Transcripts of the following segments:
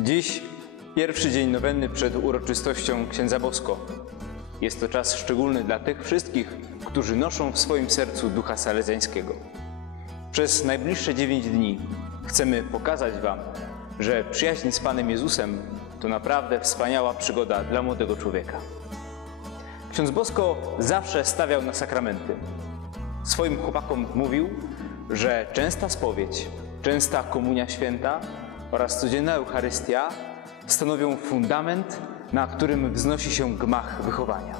Dziś pierwszy dzień nowenny przed uroczystością Księdza Bosko. Jest to czas szczególny dla tych wszystkich, którzy noszą w swoim sercu Ducha Salezjańskiego. Przez najbliższe dziewięć dni chcemy pokazać Wam, że przyjaźń z Panem Jezusem to naprawdę wspaniała przygoda dla młodego człowieka. Ksiądz Bosko zawsze stawiał na sakramenty. Swoim chłopakom mówił, że częsta spowiedź, częsta komunia święta oraz codzienna Eucharystia stanowią fundament, na którym wznosi się gmach wychowania.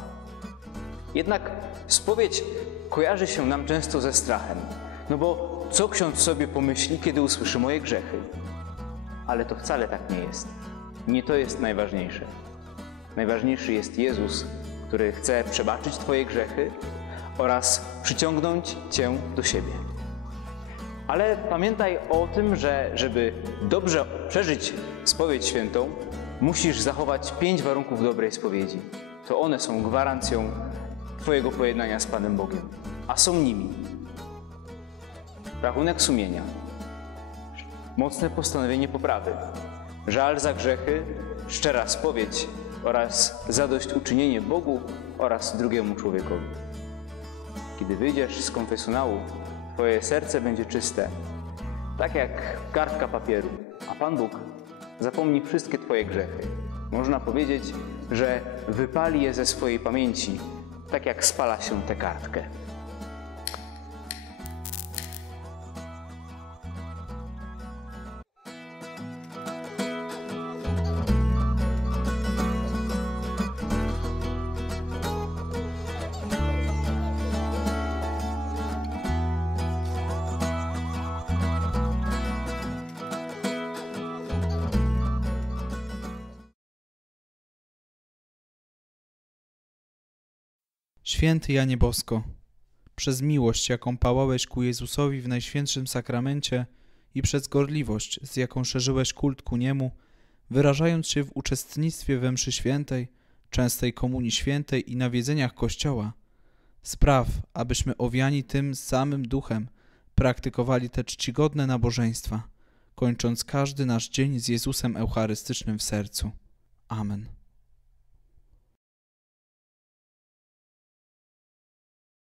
Jednak spowiedź kojarzy się nam często ze strachem, no bo co ksiądz sobie pomyśli, kiedy usłyszy moje grzechy? Ale to wcale tak nie jest. Nie to jest najważniejsze. Najważniejszy jest Jezus, który chce przebaczyć Twoje grzechy oraz przyciągnąć Cię do siebie. Ale pamiętaj o tym, że żeby dobrze przeżyć spowiedź świętą, musisz zachować pięć warunków dobrej spowiedzi. To one są gwarancją Twojego pojednania z Panem Bogiem. A są nimi rachunek sumienia, mocne postanowienie poprawy, żal za grzechy, szczera spowiedź oraz zadośćuczynienie Bogu oraz drugiemu człowiekowi. Kiedy wyjdziesz z konfesjonału, Twoje serce będzie czyste, tak jak kartka papieru, a Pan Bóg zapomni wszystkie Twoje grzechy. Można powiedzieć, że wypali je ze swojej pamięci, tak jak spala się tę kartkę. Święty Janie Bosko, przez miłość, jaką pałałeś ku Jezusowi w Najświętszym Sakramencie i przez gorliwość, z jaką szerzyłeś kult ku Niemu, wyrażając się w uczestnictwie we mszy świętej, częstej komunii świętej i nawiedzeniach Kościoła, spraw, abyśmy owiani tym samym duchem praktykowali te czcigodne nabożeństwa, kończąc każdy nasz dzień z Jezusem Eucharystycznym w sercu. Amen.